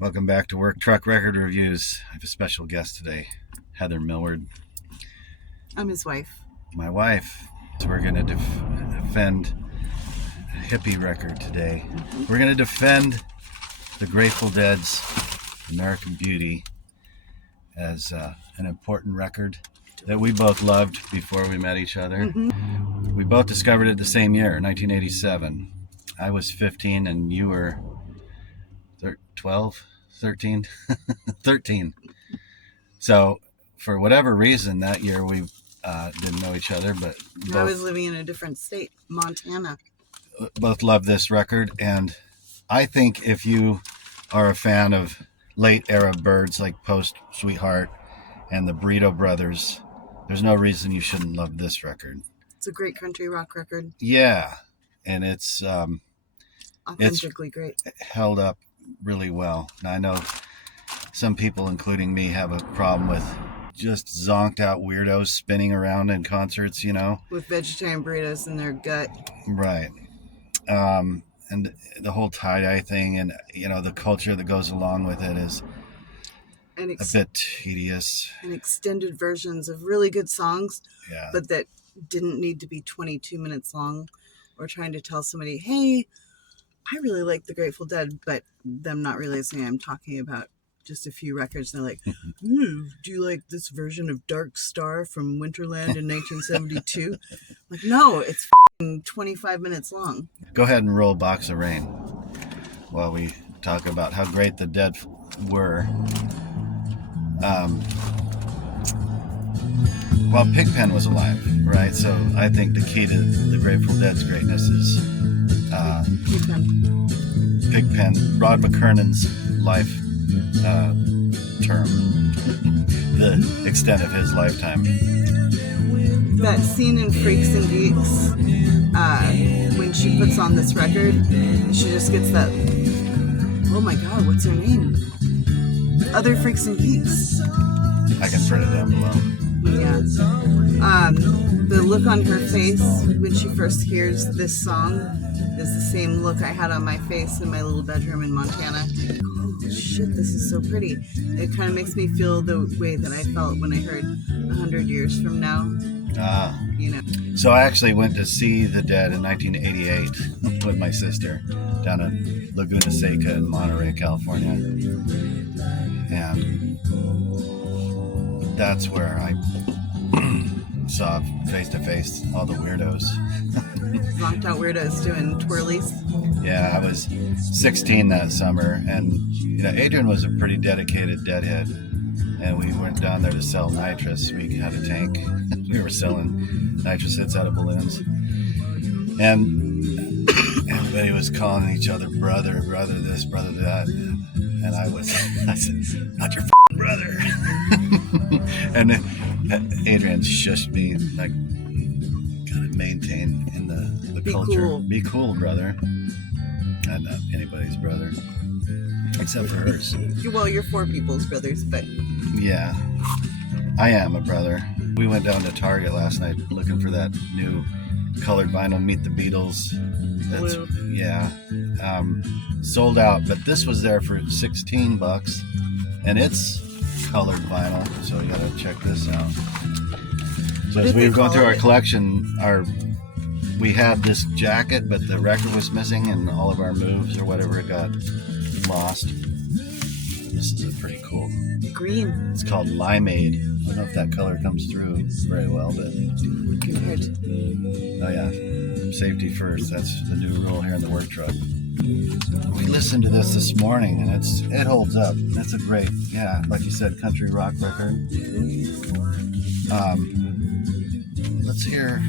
Welcome back to Work Truck Record Reviews. I have a special guest today, Heather Millward. I'm his wife. My wife. So we're going to defend a hippie record today. We're going to defend the Grateful Dead's American Beauty as an important record that we both loved before we met each other. We both discovered it the same year, 1987. I was 15 and you were 12, 13, 13. So for whatever reason that year we didn't know each other, but I was living in a different state, Montana. Both love this record, and I think if you are a fan of late era Byrds like Post Sweetheart and the Burrito Brothers, there's no reason you shouldn't love this record. It's a great country rock record. Yeah, and it's authentically great. Held up really well. Now, I know some people, including me, have a problem with just zonked out weirdos spinning around in concerts, you know, with vegetarian burritos in their gut. Right. And the whole tie-dye thing and, you know, the culture that goes along with it is a bit tedious. And extended versions of really good songs, yeah, but that didn't need to be 22 minutes long, or trying to tell somebody, hey, I really like the Grateful Dead, but them not realizing I'm talking about just a few records. They're like, do you like this version of Dark Star from Winterland in 1972? Like, no, it's 25 minutes long. Go ahead and roll Box of Rain while we talk about how great the Dead were. Well, Pigpen was alive, right? So I think the key to the Grateful Dead's greatness is Pigpen, Rod McKernan's life term, the extent of his lifetime. That scene in Freaks and Geeks, when she puts on this record, she just gets that, oh my God, what's her name? Other Freaks and Geeks. I can print it down below. Yeah. The look on her face when she first hears this song is the same look I had on my face in my little bedroom in Montana. Oh shit, this is so pretty. It kind of makes me feel the way that I felt when I heard 100 Years From Now. You know. So I actually went to see the Dead in 1988 with my sister down in Laguna Seca in Monterey, California. And that's where I saw face to face all the weirdos. Zonked out weirdos doing twirlies. Yeah, I was 16 that summer, and you know, Adrian was a pretty dedicated Deadhead, and we went down there to sell nitrous. We had a tank. We were selling nitrous hits out of balloons, and everybody was calling each other brother this, brother that, and I said, not your brother. And Adrian shushed me, like, kind of maintain in the Be culture. Cool. Be cool, brother. I'm not anybody's brother, except for hers. Well, you're four people's brothers, but yeah, I am a brother. We went down to Target last night looking for that new colored vinyl, Meet the Beatles. That's, blue. Yeah, sold out, but this was there for $16, and it's colored vinyl, so you gotta check this out. So as we were going through our collection, we had this jacket, but the record was missing, and all of our moves or whatever got lost. This is a pretty cool Green. It's called Limeade. I don't know if that color comes through very well, but Compared to... oh yeah, safety first. That's the new rule here in the work truck. We listened to this morning, and it holds up. That's a great, yeah, like you said, country rock record. Let's hear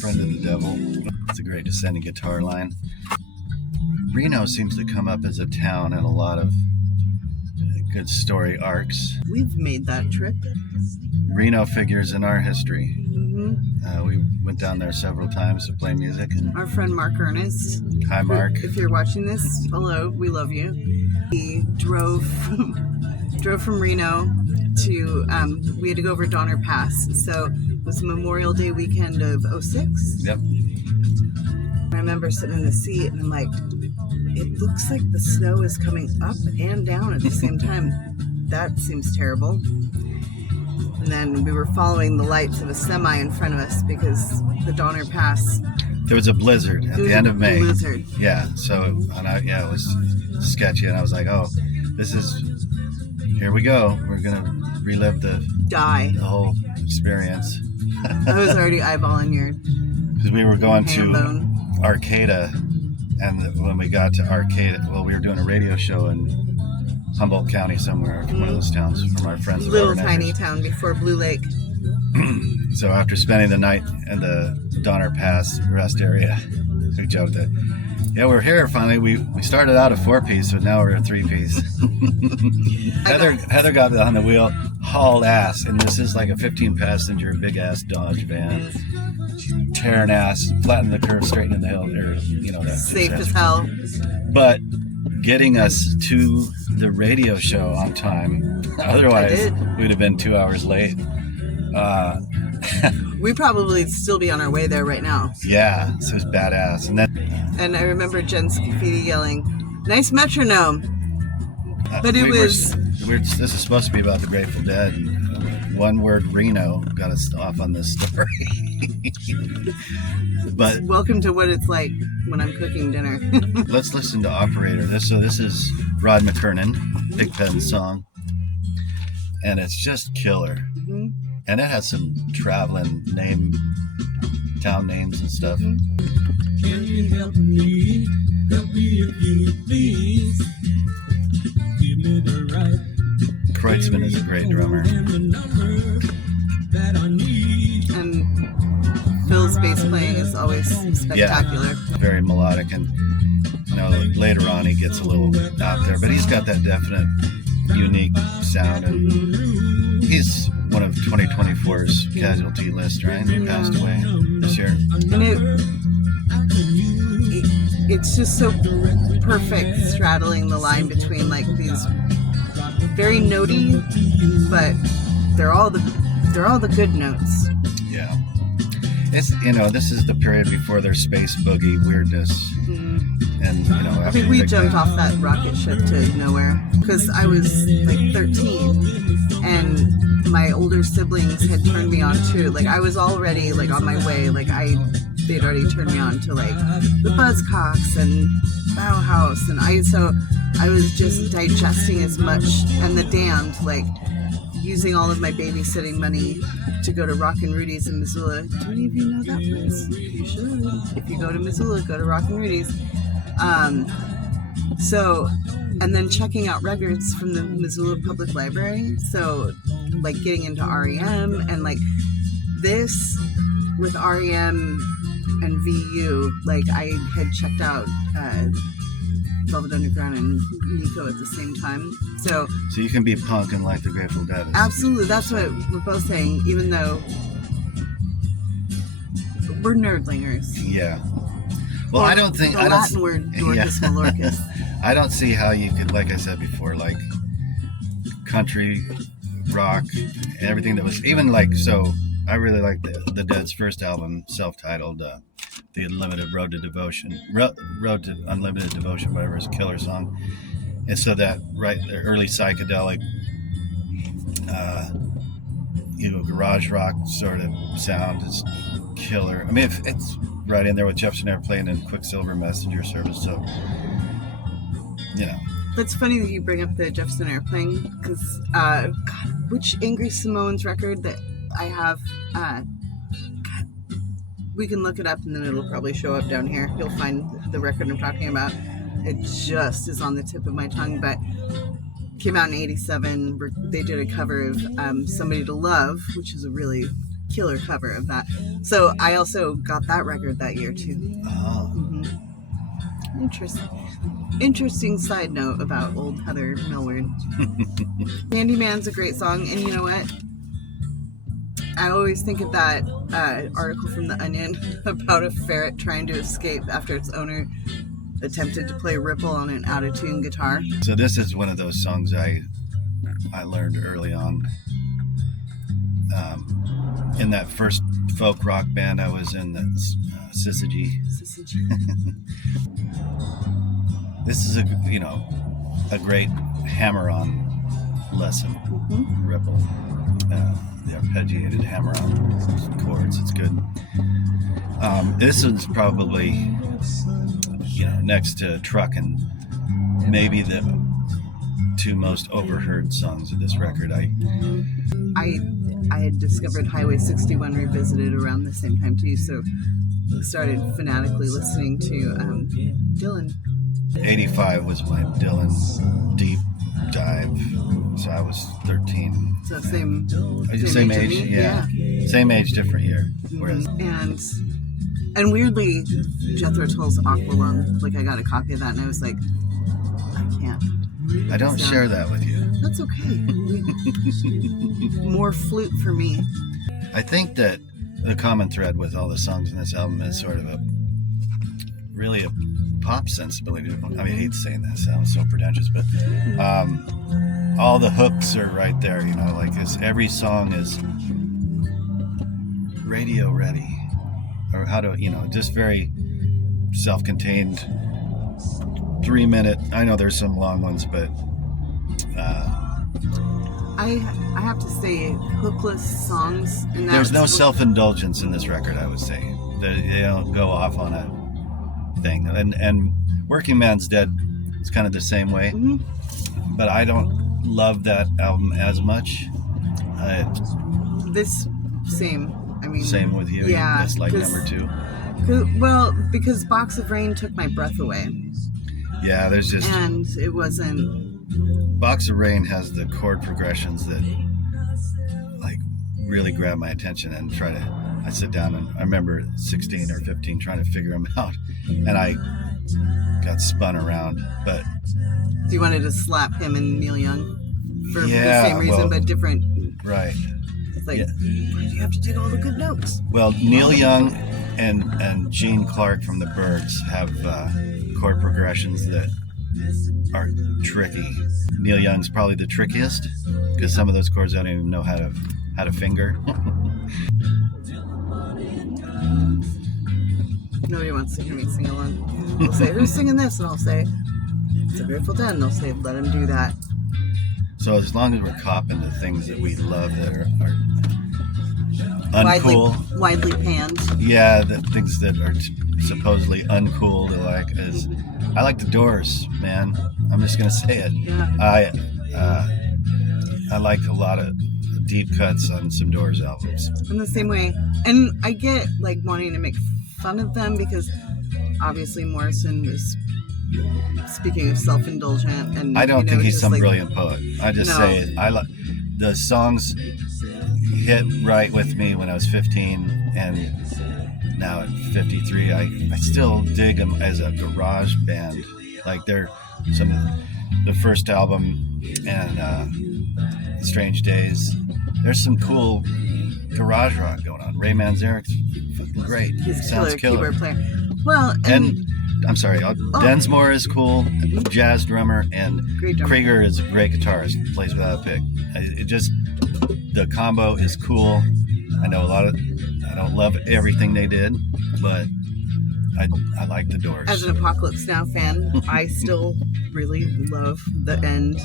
Friend of the Devil. It's a great descending guitar line. Reno seems to come up as a town in a lot of good story arcs. We've made that trip. Reno figures in our history. Mm-hmm. We went down there several times to play music. And our friend Mark Ernest. Hi, Mark. If you're watching this, hello, we love you. He drove from Reno to, we had to go over Donner Pass. So it was Memorial Day weekend of 06. Yep. I remember sitting in the seat and I'm like, it looks like the snow is coming up and down at the same time. That seems terrible. And then we were following the lights of a semi in front of us because the Donner Pass. There was a blizzard at the end of May. Blizzard. Yeah. So, it was sketchy, and I was like, oh, here we go. We're gonna relive the whole experience. I was already eyeballing your. Because we were going to bone. Arcata, and when we got to Arcata, we were doing a radio show in Humboldt County somewhere, one of those towns from our friends. Little tiny town before Blue Lake. So after spending the night in the Donner Pass rest area, we joked that, we're here finally. We started out a 4-piece, but now we're a 3-piece. Heather got on the wheel, hauled ass, and this is like a 15-passenger big ass Dodge van, tearing ass, flattening the curve, straightening the hill. Safe as hell. But getting us to the radio show on time. Otherwise, we'd have been 2 hours late. We'd probably still be on our way there right now. Yeah, so it was badass. And I remember Jen Scafidi yelling, "Nice metronome." But this is supposed to be about the Grateful Dead. One word Reno got us off on this story. But welcome to what it's like when I'm cooking dinner. Let's listen to Operator. This is Rod McKernan, Big Pen's song, and it's just killer. Mm-hmm. And it has some traveling town names and stuff. Mm-hmm. Can you help me? Help me if you please. Give me the right. Kreutzmann is a great drummer. And Phil's bass playing is always spectacular. Yeah, very melodic, and later on he gets a little out there, but he's got that definite, unique sound, and he's one of 2024's casualty list, right? He passed away this year. And it's just so perfect, straddling the line between like these very notey, but they're all the good notes. Yeah, it's this is the period before their space boogie weirdness, and I think we jumped off that rocket ship to nowhere because I was like 13, and my older siblings had turned me on to I was already on my way, they'd already turned me on to the Buzzcocks and Bauhaus, and I was just digesting as much, and the Damned, using all of my babysitting money to go to Rockin' Rudy's in Missoula. Do any of you know that place? You should. If you go to Missoula, go to Rockin' Rudy's. And then checking out records from the Missoula Public Library. So, getting into REM, and this with REM and VU, I had checked out Velvet Underground and Nico at the same time. So you can be punk and like the Grateful Dead. Absolutely, that's what we're both saying, even though we're nerdlingers. Yeah. Well, I don't think... The Latin word, Dorcas Malorcas. I don't see how you could, like I said before, country, rock, everything that was... Even so I really like the Dead's first album, self-titled, The Unlimited Road to Devotion. Road to Unlimited Devotion, whatever, is a killer song. And so that, the early psychedelic, garage rock sort of sound is killer. I mean, it's right in there with Jefferson Airplane and Quicksilver Messenger Service, so, It's funny that you bring up the Jefferson Airplane, because, which Ingrid Simone's record that I have, we can look it up and then it'll probably show up down here. You'll find the record I'm talking about. It just is on the tip of my tongue, but came out in 87. They did a cover of Somebody to Love, which is a really killer cover of that. So I also got that record that year too. Oh. Mm-hmm. Interesting side note about old Heather Millward. Candyman's a great song, and you know what? I always think of that article from The Onion about a ferret trying to escape after its owner attempted to play Ripple on an out-of-tune guitar. So this is one of those songs I learned early on. In that first folk rock band I was in, that's Syzygy. this is a great hammer-on lesson. Ripple, the arpeggiated hammer-on chords. It's good. This is probably, next to Truckin', maybe the two most overheard songs of this record. I had discovered Highway 61 Revisited around the same time too, so started fanatically listening to Dylan. 85 was my Dylan deep dive, so I was 13. So same age, yeah. Same age, different year. Whereas and weirdly, Jethro Tull's Aqualung, like I got a copy of that and I was like, I can't. I don't share that with you. That's okay. More flute for me. I think that the common thread with all the songs in this album is sort of really a pop sensibility. I mean, I hate saying that, it sounds so pretentious, but all the hooks are right there, like every song is radio ready, or how to, just very self-contained 3-minute. I know there's some long ones, but I have to say, hookless songs. And there's no self-indulgence in this record. I would say they don't go off on a thing. And Working Man's Dead is kind of the same way, but I don't love that album as much. This same. I mean, same with you. Yeah, that's like number 2. Well, because Box of Rain took my breath away. Yeah, there's just... And it wasn't... Box of Rain has the chord progressions that, like, really grab my attention and I sit down and I remember 16 or 15 trying to figure them out, and I got spun around, but... So you wanted to slap him and Neil Young for the same reason, well, but different... Right. It's like, why do you have to take all the good notes? Well, Neil Young and Gene Clark from the Byrds have chord progressions that are tricky. Neil Young's probably the trickiest because some of those chords I don't even know how to finger. Nobody wants to hear me sing along. They'll say, who's singing this? And I'll say, it's a Grateful Dead. And they'll say, let him do that. So as long as we're copping the things that we love that are uncool, widely panned. Yeah, the things that are supposedly uncool to like is, I like the Doors, man. I'm just gonna say it. Yeah. I like a lot of deep cuts on some Doors albums. In the same way, and I get like wanting to make fun of them because obviously Morrison was, speaking of self-indulgent, and I don't think he's some like, brilliant poet. I just say I like the songs hit right with me when I was 15, and now at 53, I still dig them as a garage band. Like they're some of the first album and Strange Days. There's some cool garage rock going on. Ray Manzarek's fucking great. He's sounds killer. Keyboard player. Well, and I'm sorry, Densmore is cool, jazz drummer, and Krieger is a great guitarist, plays without a pick. The combo is cool. I know I don't love everything they did, but I like the Doors. As an Apocalypse Now fan, I still really love the end.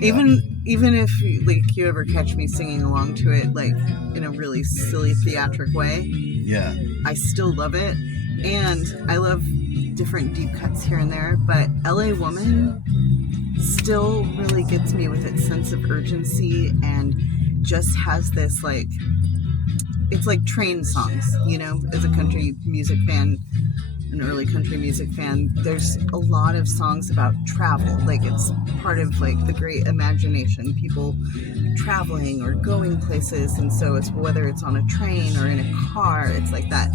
Even if like you ever catch me singing along to it like in a really silly theatric way, yeah, I still love it, and I love different deep cuts here and there. But LA Woman still really gets me with its sense of urgency and just has this like, it's like train songs, as a country music fan, an early country music fan, there's a lot of songs about travel. Like it's part of like the great imagination, people traveling or going places. And so it's whether it's on a train or in a car, it's like that,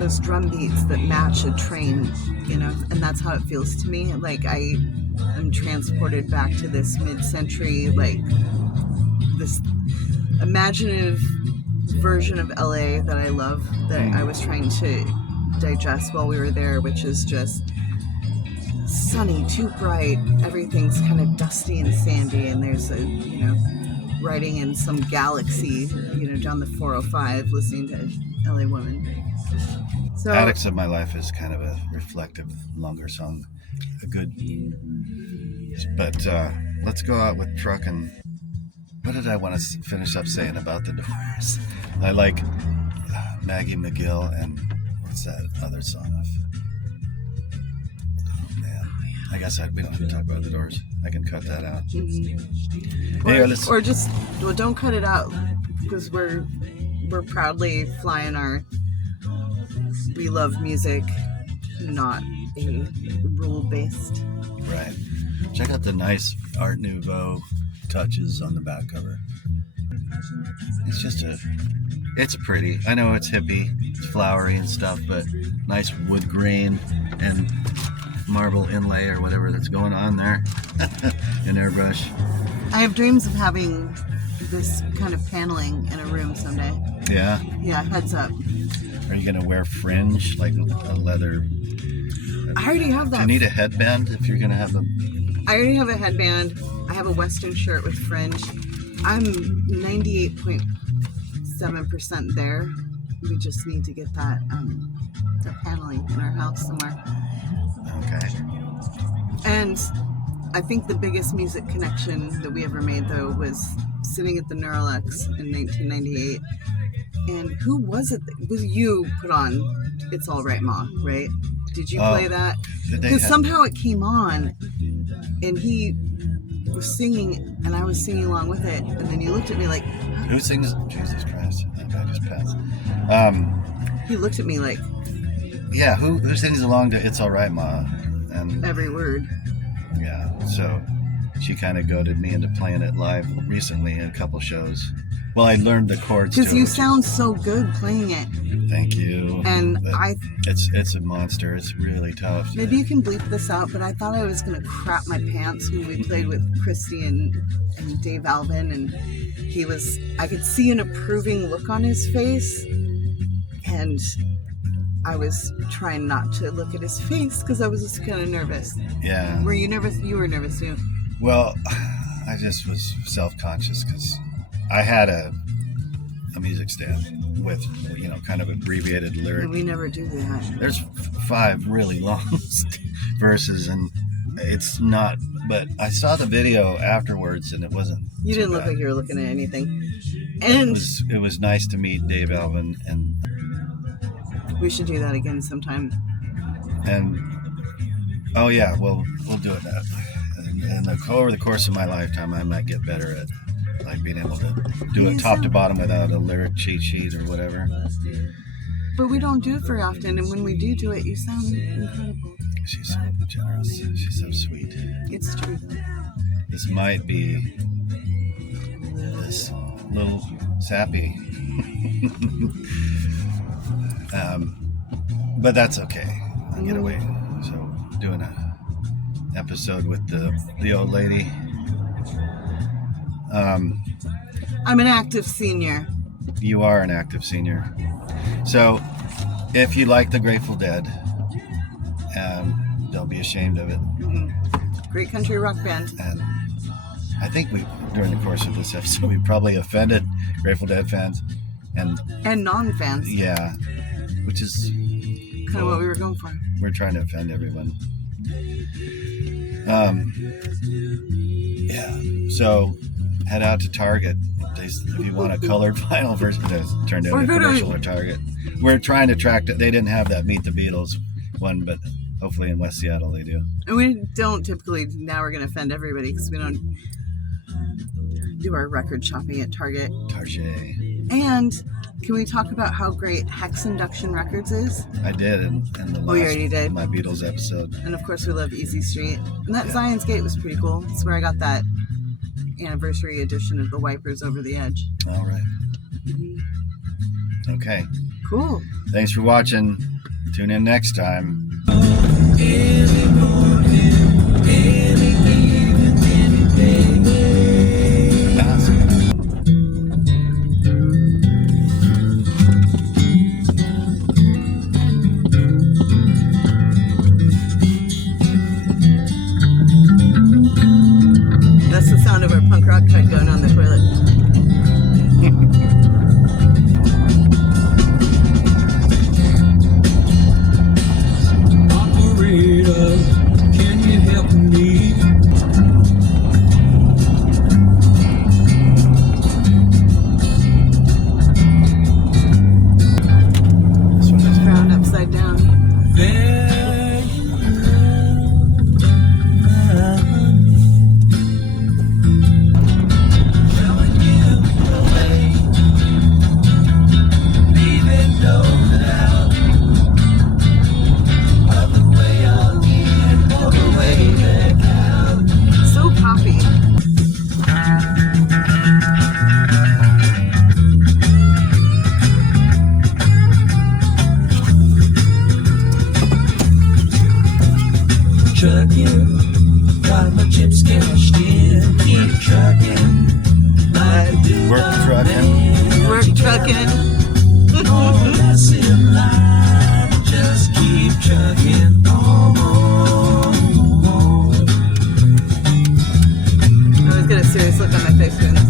those drum beats that match a train, and that's how it feels to me. Like I am transported back to this mid-century, like this imaginative version of LA that I love, that I was trying to digest while we were there, which is just sunny, too bright, everything's kind of dusty and sandy, and there's a riding in some galaxy down the 405 listening to LA Woman. So Addicts of My Life is kind of a reflective longer song. a good. But let's go out with Truck and. What did I want to finish up saying about the Doors? I like Maggie McGill and what's that other song of? Oh man, I guess we don't have to talk about the Doors. I can cut that out. Or just don't cut it out because we're proudly flying our. We love music, not a rule based. Right. Check out the nice Art Nouveau touches on the back cover. It's pretty. I know it's hippie, it's flowery and stuff, but nice wood grain and marble inlay or whatever that's going on there in airbrush. I have dreams of having this kind of paneling in a room someday. Yeah? Yeah, heads up. Are you going to wear fringe, like a leather? I already have that. Do you need a headband if you're going to have a... I already have a headband. I have a Western shirt with fringe. I'm 98.7% there. We just need to get that paneling in our house somewhere. Okay. And I think the biggest music connection that we ever made, though, was sitting at the Neuralex in 1998. And who was it? Was you put on It's All Right, Ma, right? Did you play that? Because somehow it came on, and he was singing, and I was singing along with it, and then you looked at me like... Who sings? Jesus Christ. That guy just passed. He looked at me like... Yeah, who sings along to It's All Right, Ma? And every word. Yeah, so she kind of goaded me into playing it live recently in a couple shows. Well, I learned the chords because you sound so good playing it. Thank you. And it's a monster. It's really tough. Maybe you can bleep this out, but I thought I was gonna crap my pants when we played with Christy and Dave Alvin, and I could see an approving look on his face, and I was trying not to look at his face because I was just kind of nervous. Yeah. Were you nervous? You were nervous too. Well, I just was self-conscious because I had a music stand with, kind of abbreviated lyric. We never do that. There's 5 really long verses, and it's not. But I saw the video afterwards, and it wasn't. You didn't look like you were looking at anything. And it was nice to meet Dave Alvin, and we should do that again sometime. And oh yeah, well we'll do it. And over the course of my lifetime, I might get better at being able to do it top to bottom without a lyric cheat sheet or whatever. But we don't do it very often, and when we do it, you sound incredible. She's so generous. She's so sweet. It's true. This might be this little sappy. But that's okay. I'll get away. So doing an episode with the old lady. I'm an active senior. You are an active senior. So if you like the Grateful Dead, don't be ashamed of it. Mm-hmm. Great country rock band. And I think during the course of this episode, we probably offended Grateful Dead fans and non-fans. Yeah, which is kind of what we were going for. We're trying to offend everyone. Yeah. So head out to Target if you want a colored vinyl version. It turned into a commercial at Target. We're trying to track it. They didn't have that Meet the Beatles one, but hopefully in West Seattle they do. And we don't typically. Now we're going to offend everybody because we don't do our record shopping at Target. And can we talk about how great Hex Induction Records is? I did in the last you already did. My Beatles episode. And of course we love Easy Street. And that Zion's Gate was pretty cool. That's where I got that anniversary edition of the Wipers Over the Edge. All right. Okay. Cool. Thanks for watching. Tune in next time. That's the sound of our punk rock truck going on the toilet. Operator. replacement.